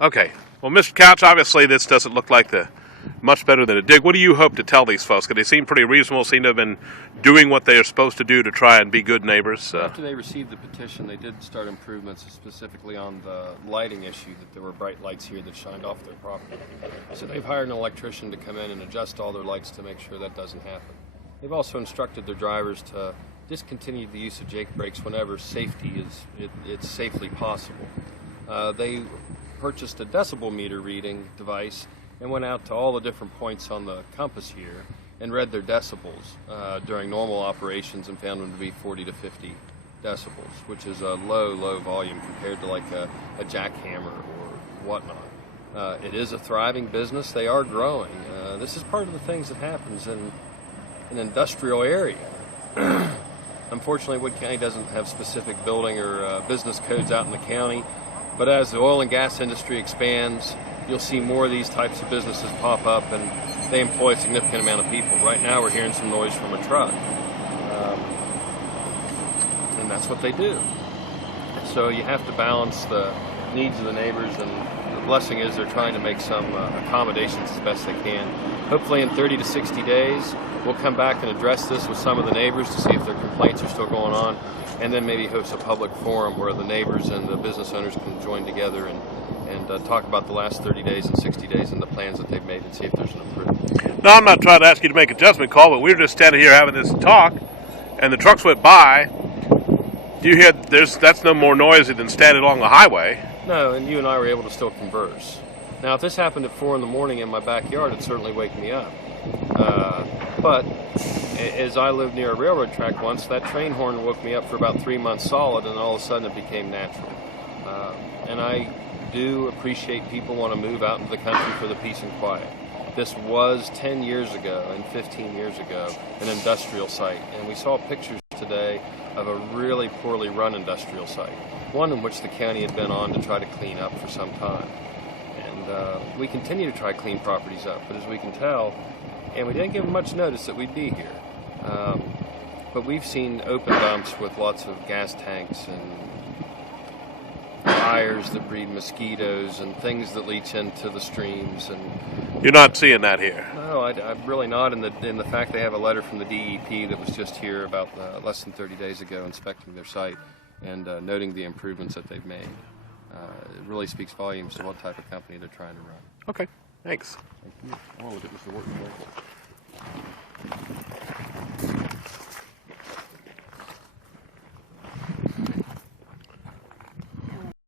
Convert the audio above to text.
Okay. Well, Mr. Couch, obviously this doesn't look like much better than a dig. What do you hope to tell these folks? Because they seem pretty reasonable, seem to have been doing what they are supposed to do to try and be good neighbors. After they received the petition, they did start improvements specifically on the lighting issue, that there were bright lights here that shined off their property. So they've hired an electrician to come in and adjust all their lights to make sure that doesn't happen. They've also instructed their drivers to discontinue the use of Jake brakes whenever it's safely possible. They purchased a decibel meter reading device and went out to all the different points on the compass here and read their decibels during normal operations and found them to be 40 to 50 decibels, which is a low volume compared to like a jackhammer or whatnot. It is a thriving business. They are growing. This is part of the things that happens in an industrial area. Unfortunately, Wood County doesn't have specific building or business codes out in the county, but as the oil and gas industry expands, you'll see more of these types of businesses pop up, and they employ a significant amount of people. Right now we're hearing some noise from a truck, and that's what they do. So you have to balance the needs of the neighbors, and the blessing is they're trying to make some accommodations as best they can. Hopefully in 30 to 60 days we'll come back and address this with some of the neighbors to see if their complaints are still going on, and then maybe host a public forum where the neighbors and the business owners can join together and talk about the last 30 days and 60 days and the plans that they've made and see if there's an improvement. No, I'm not trying to ask you to make a judgment call, but we were just standing here having this talk, and the trucks went by. Do you hear that's no more noisy than standing along the highway? No, and you and I were able to still converse. Now, if this happened at 4 in the morning in my backyard, it'd certainly wake me up. But as I lived near a railroad track once, that train horn woke me up for about 3 months solid, and all of a sudden it became natural. And I do appreciate people want to move out into the country for the peace and quiet. This was 10 years ago and 15 years ago an industrial site, and we saw pictures today of a really poorly run industrial site, one in which the county had been on to try to clean up for some time. And we continue to try to clean properties up, but as we can tell, and we didn't give them much notice that we'd be here, but we've seen open dumps with lots of gas tanks and fires that breed mosquitoes and things that leach into the streams. And you're not seeing that here? No, I'm really not. In the fact they have a letter from the DEP that was just here about less than 30 days ago inspecting their site and noting the improvements that they've made. It really speaks volumes to what type of company they're trying to run. Okay, thanks. Thank you. I want to look at Mr. Wharton's article.